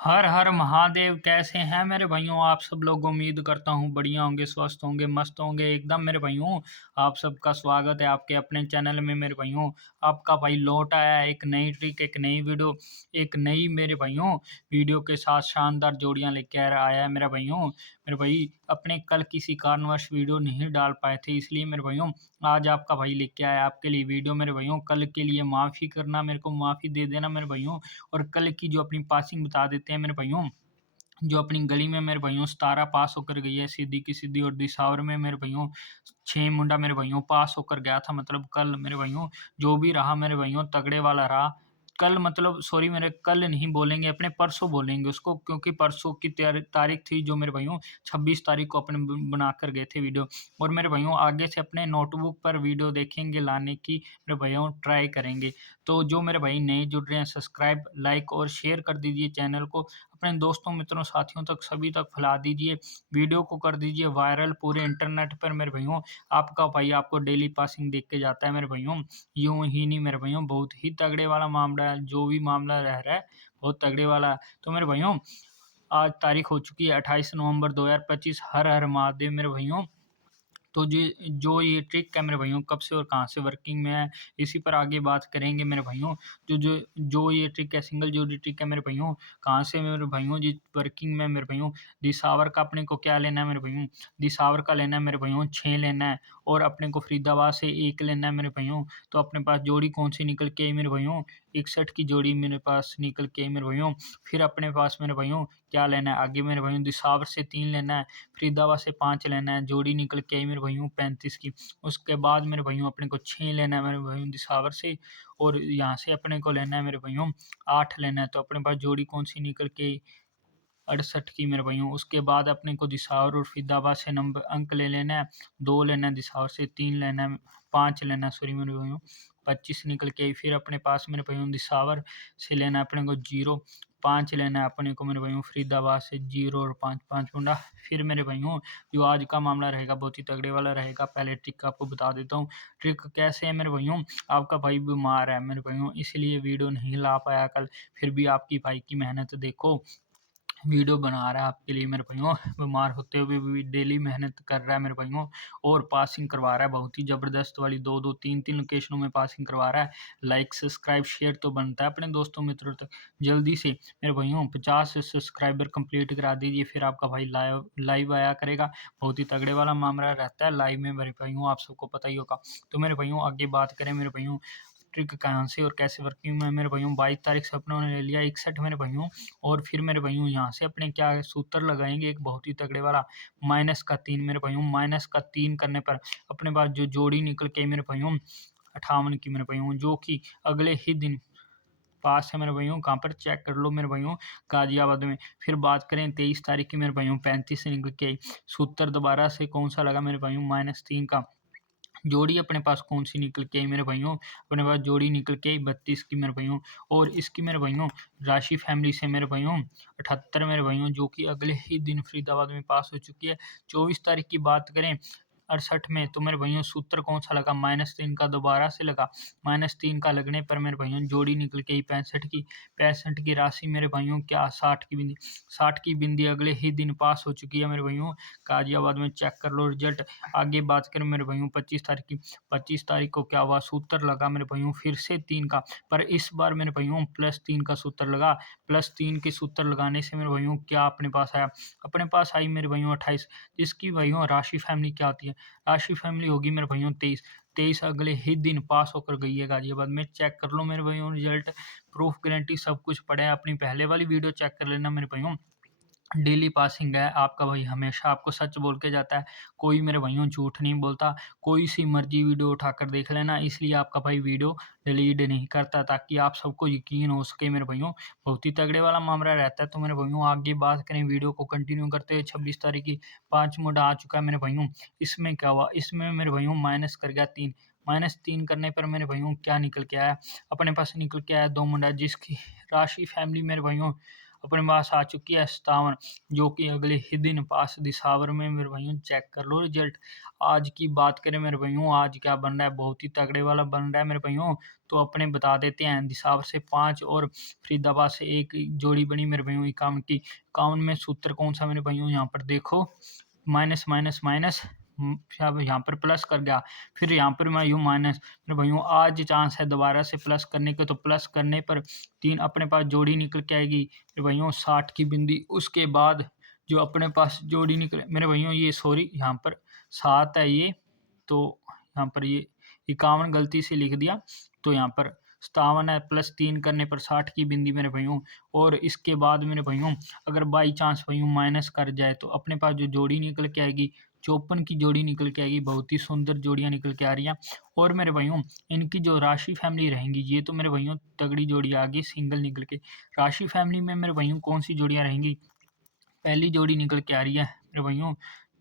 हर हर महादेव। कैसे हैं मेरे भाइयों आप सब लोग। उम्मीद करता हूँ बढ़िया होंगे, स्वस्थ होंगे, मस्त होंगे एकदम मेरे भाइयों। आप सबका स्वागत है आपके अपने चैनल में मेरे भाइयों। आपका भाई लौट आया है एक नई ट्रिक, एक नई वीडियो, एक नई मेरे भाइयों वीडियो के साथ शानदार जोड़ियां लेकर आया है मेरे भाइयों। मेरे भाई अपने कल किसी कारणवश वीडियो नहीं डाल पाए थे, इसलिए मेरे भाइयों आज आपका भाई लेके आया आपके लिए वीडियो मेरे भाइयों। कल के लिए माफ़ी करना, मेरे को माफ़ी दे देना मेरे भाइयों। और कल की जो अपनी पासिंग बता देते हैं मेरे भाइयों। जो अपनी गली में मेरे भाइयों 17 पास होकर गई है सीधी की सीधी, और दिसावर में मेरे भाइयों 6 मुंडा मेरे भाइयों पास होकर गया था। मतलब कल मेरे भाइयों जो भी रहा मेरे भाइयों तगड़े वाला रहा। कल मतलब सॉरी, मेरे कल नहीं बोलेंगे, अपने परसों बोलेंगे उसको, क्योंकि परसों की तारीख थी जो मेरे भाइयों 26 तारीख को अपने बनाकर गए थे वीडियो। और मेरे भाइयों आगे से अपने नोटबुक पर वीडियो देखेंगे लाने की मेरे भाइयों ट्राई करेंगे। तो जो मेरे भाई नए जुड़ रहे हैं सब्सक्राइब, लाइक और शेयर कर दीजिए चैनल को। अपने दोस्तों, मित्रों, साथियों तक सभी तक फैला दीजिए। वीडियो को कर दीजिए वायरल पूरे इंटरनेट पर मेरे भइयों। आपका भाई आपको डेली पासिंग देख के जाता है मेरे भइयों। यूँ ही नहीं मेरे भइयों, बहुत ही तगड़े वाला मामला है, जो भी मामला रह रहा है बहुत तगड़े वाला है। तो मेरे भइयों आज तारीख हो चुकी है 28 नवंबर 2025। हर हर महादेव मेरे भइयों। तो जो ये ट्रिक है मेरे भाइयों कब से और कहाँ से वर्किंग में है, इसी पर आगे बात करेंगे मेरे भाइयों। जो जो जो ये ट्रिक है, सिंगल जोड़ी ट्रिक है मेरे भाइयों, कहाँ से मेरे भाइयों जी वर्किंग में मेरे भाइयों। दिसावर का अपने को क्या लेना है मेरे भाइयों। दिसावर का लेना है मेरे भाइयों 6 लेना है, और अपने को फरीदाबाद से 1 लेना है मेरे भाइयों। तो अपने पास जोड़ी कौन सी निकल के आई मेरे भाइयों, 61 की जोड़ी मेरे पास निकल के आई मेरे भाइयों। फिर अपने पास मेरे भाइयों क्या लेना है आगे मेरे भाइयों, दिसावर से 3 लेना है, फरीदाबाद से 5 लेना है, जोड़ी निकल के आई मेरे भाइयों 35 की। उसके बाद मेरे भाइयों अपने को 6 लेना है मेरे भाइयों दिसावर से, और यहाँ से अपने को लेना है मेरे भाइयों 8 लेना है। तो अपने पास जोड़ी कौन सी निकल के आई 68 की मेरे भाइयों। उसके बाद अपने को दिसावर और फरीदाबाद से नंबर अंक ले लेना है। 2 लेना है दिसावर से, 3 लेना है, 5 लेना है सॉरी मेरे भाइयों, 25 निकल के आई। फिर अपने पास मेरे भाइयों दिसावर से लेना है अपने को 0, 5 लेना है अपने को मेरे भाइयों फरीदाबाद से 0 और 5, 5 मुंडा। फिर मेरे भाइयों जो आज का मामला रहेगा बहुत ही तगड़े वाला रहेगा। पहले ट्रिक आपको बता देता हूँ। ट्रिक कैसे है मेरे भाइयों, आपका भाई बीमार है मेरे भाइयों, इसलिए वीडियो नहीं ला पाया कल। फिर भी आपकी भाई की मेहनत देखो, वीडियो बना रहा है आपके लिए मेरे भाइयों। बीमार होते हुए भी डेली मेहनत कर रहा है मेरे भाइयों, और पासिंग करवा रहा है बहुत ही ज़बरदस्त वाली 2-2 3-3 लोकेशनों में पासिंग करवा रहा है। लाइक सब्सक्राइब शेयर तो बनता है अपने दोस्तों मित्रों तक जल्दी से मेरे भाइयों। 50 सब्सक्राइबर कंप्लीट करा दीजिए, फिर आपका भाई लाइव लाइव आया करेगा। बहुत ही तगड़े वाला मामला रहता है लाइव में मेरे भाइयों, आप सबको पता ही होगा। तो मेरे भाइयों आगे बात करें मेरे भाइयों, ट्रिक कहाँ से और कैसे वर्किंग में मेरे भाइयों। 22 तारीख से अपनों ने ले लिया 61 मेरे भाइयों। और फिर मेरे भाइयों यहाँ से अपने क्या सूत्र लगाएंगे एक बहुत ही तगड़े वाला, -3 मेरे भाइयों। -3 करने पर अपने पास जो जोड़ी निकल के मेरे भाइयों 58 की मेरे भाइयों, जो कि अगले ही दिन पास है मेरे भाइयों। कहाँ पर चेक कर लो मेरे भाइयों, गाजियाबाद में। फिर बात करें 23 तारीख की मेरे भाइयों 35 से निकल के आई। सूत्र दोबारा से कौन सा लगा मेरे भाइयों, -3 का। जोड़ी अपने पास कौन सी निकल के आई मेरे भाइयों, अपने पास जोड़ी निकल के आई 32 की मेरे भाइयों। और इसकी मेरे भाइयों राशि फैमिली से मेरे भाइयों 78 मेरे भाइयों, जो कि अगले ही दिन फरीदाबाद में पास हो चुकी है। 24 तारीख की बात करें 68 में, तो मेरे भाइयों सूत्र कौन सा लगा, -3 का दोबारा से लगा। -3 का लगने पर मेरे भाइयों जोड़ी निकल के आई 65 की। 65 की राशि मेरे भाइयों क्या 60 की बिंदी, 60 की बिंदी अगले ही दिन पास हो चुकी है मेरे भाइयों। गाजियाबाद में चेक कर लो रिजल्ट। आगे बात करें मेरे भाइयों 25 तारीख की। 25 तारीख को क्या हुआ, सूत्र लगा मेरे भाइयों फिर से 3 का, पर इस बार मेरे भाइयों +3 का सूत्र लगा। +3 के सूत्र लगाने से मेरे भाइयों क्या अपने पास आया, अपने पास आई मेरे भाइयों 28, जिसकी भाइयों राशि फैमिली क्या आती है, राशि फैमिली होगी मेरे भाइयों 23। 23 अगले ही दिन पास होकर गई है गाजियाबाद में। चेक कर लो मेरे भाइयों रिजल्ट, प्रूफ गारंटी सब कुछ पड़ा है। अपनी पहले वाली वीडियो चेक कर लेना मेरे भाइयों। डेली पासिंग है आपका भाई, हमेशा आपको सच बोल के जाता है, कोई मेरे भाइयों झूठ नहीं बोलता। कोई सी मर्जी वीडियो उठाकर देख लेना, इसलिए आपका भाई वीडियो डिलीट नहीं करता, ताकि आप सबको यकीन हो सके मेरे भाइयों। बहुत ही तगड़े वाला मामला रहता है। तो मेरे भाइयों आगे बात करें वीडियो को कंटिन्यू करते हुए, 26 तारीख की 5 मोड आ चुका है मेरे भाइयों। इसमें क्या हुआ, इसमें मेरे भाइयों माइनस कर गया 3। -3 करने पर मेरे भाइयों क्या निकल के आया, अपने पास निकल के आया 2 मुंडा, जिसकी राशि फैमिली मेरे भाइयों अपने पास आ चुकी है 57, जो कि अगले ही दिन पास दिसावर में मेरे भाइयों चेक कर लो रिजल्ट। आज की बात करें मेरे भाइयों, आज क्या बन रहा है, बहुत ही तगड़े वाला बन रहा है मेरे भाइयों। तो अपने बता देते हैं, दिसावर से 5 और फरीदाबाद से 1 जोड़ी बनी मेरे भाइयों 51 की। 51 में सूत्र कौन सा मेरे भाइयों, यहाँ पर देखो, माइनस माइनस माइनस, अब यहाँ पर प्लस कर गया, फिर यहाँ पर मैं यूँ माइनस। मेरे भाइयों आज चांस है दोबारा से प्लस करने के, तो प्लस करने पर 3 अपने पास जोड़ी निकल के आएगी मेरे भाइयों 60 की बिंदी। उसके बाद जो अपने पास जोड़ी निकले मेरे भाइयों, ये सॉरी यहाँ पर 7 है ये, तो यहाँ पर ये 51 गलती से लिख दिया, तो यहाँ पर 57 है, प्लस 3 करने पर 60 की बिंदी मेरे भाइयों। और इसके बाद मेरे भाइयों अगर बाई चांस भाइयों माइनस कर जाए, तो अपने पास जो जोड़ी निकल के आएगी 54 की जोड़ी निकल के आएगी। बहुत ही सुंदर जोड़ियाँ निकल के आ रही हैं। और मेरे भाइयों इनकी जो राशि फैमिली रहेंगी, ये तो मेरे भाइयों तगड़ी जोड़ी आ गई सिंगल निकल के। राशि फैमिली में मेरे भाइयों कौन सी जोड़ियाँ रहेंगी, पहली जोड़ी निकल के आ रही है मेरे भाइयों,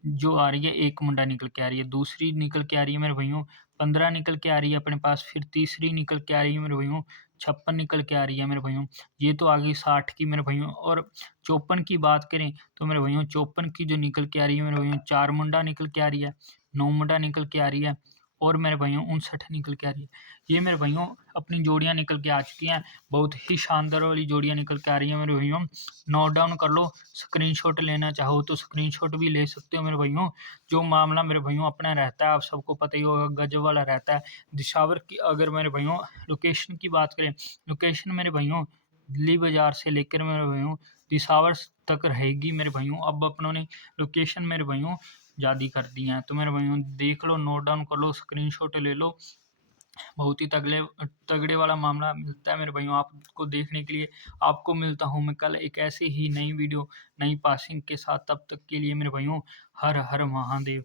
जो आ रही है एक मुंडा निकल के आ रही है। दूसरी निकल के आ रही है मेरे भाइयों 15 निकल के आ रही है अपने पास। फिर तीसरी निकल के आ रही है मेरे भाइयों 56 निकल के आ रही है मेरे भाइयों। ये तो आ गई 60 की मेरे भाइयों। और 54 की बात करें तो मेरे भाइयों 54 की जो निकल के आ रही है मेरे भाइयों, 4 मुंडा निकल के आ रही है, 9 मुंडा निकल के आ रही है, और मेरे भाइयों 59 निकल के आ रही है। ये मेरे भाइयों अपनी जोड़ियाँ निकल के आ चुकी हैं। बहुत ही शानदार वाली जोड़ियाँ निकल के आ रही हैं मेरे भाइयों। नोट डाउन कर लो, स्क्रीनशॉट लेना चाहो तो स्क्रीनशॉट भी ले सकते हो मेरे भाइयों। जो मामला मेरे भाइयों अपना रहता है, आप सबको पता ही होगा, गजब वाला रहता है। दिशावर की अगर मेरे भाइयों लोकेशन की बात करें, लोकेशन मेरे भाइयों दिल्ली बाजार से लेकर मेरे भाइयों दिसावर तक रहेगी मेरे भाइयों। अब अपनों ने लोकेशन मेरे भाइयों ज़्यादा कर दी हैं, तो मेरे भाइयों देख लो, नोट डाउन कर लो, स्क्रीनशॉट ले लो। बहुत ही तगड़े तगड़े वाला मामला मिलता है मेरे भाइयों आपको देखने के लिए। आपको मिलता हूँ मैं कल एक ऐसे ही नई वीडियो, नई पासिंग के साथ। तब तक के लिए मेरे भाइयों हर हर महादेव।